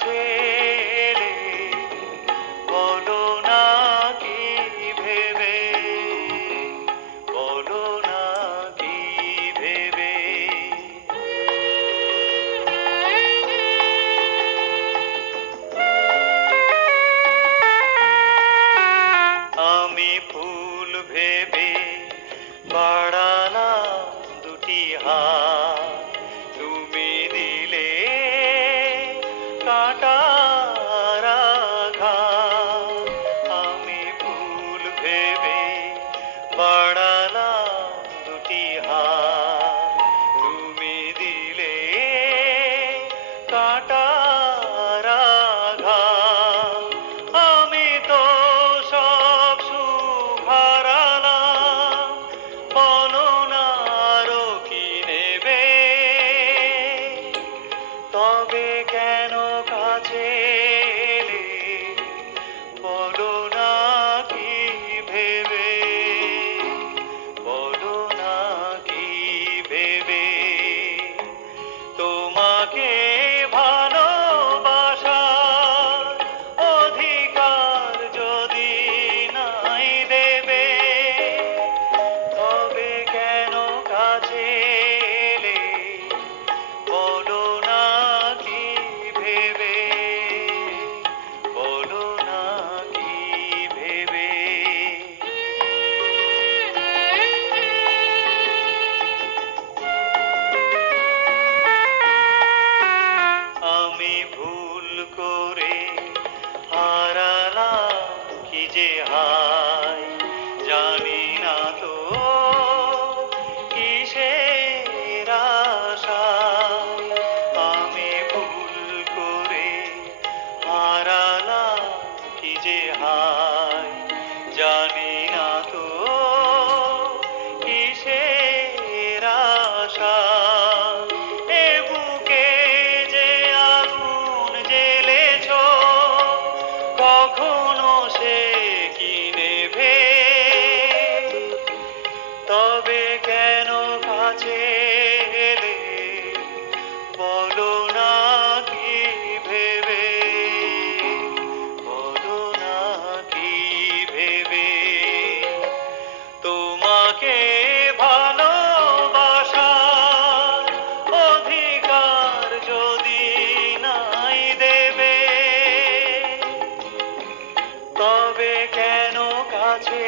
কাছে এলে বলো না কি ভেবে, বলো না কি ভেবে। আমি ফুল ভেবে বাড়ালাম দুটি হাত, তুমি দিলে কাঁটার আঘাত। আমি ফুল ভেবে বাড়ালাম দুটি হাত, তুমি দিলে কাঁটার আঘাত। আমি তো সব সুখ হারালাম, বলো না আরো কি নেবে। তবে কেন কাছে এলে বলো না কি ভেবে, বলো না কি ভেবে। তোমাকে ভালোবাসার অধিকার যদি নাই দেবে, তবে কেন কাছে এলে বলো না কি ভেবে, বলো না কি ভেবে। আমি ভুল করে হারালাম কি যে হায়, জানি না তো কিসের আশায়। আমি ভুল করে হারালাম কি যে হায়, জানি না তো কিসের আশায়। এ বুকে যে আগুন জ্বেলেছ, কখনো সে কি নেভে। তবে কেন কাছে এলে বলো না কি ভেবে, বলো না কি ভেবে। তোমাকে ভালোবাসার অধিকার যদি নাই দেবে, তবে কেন কাছে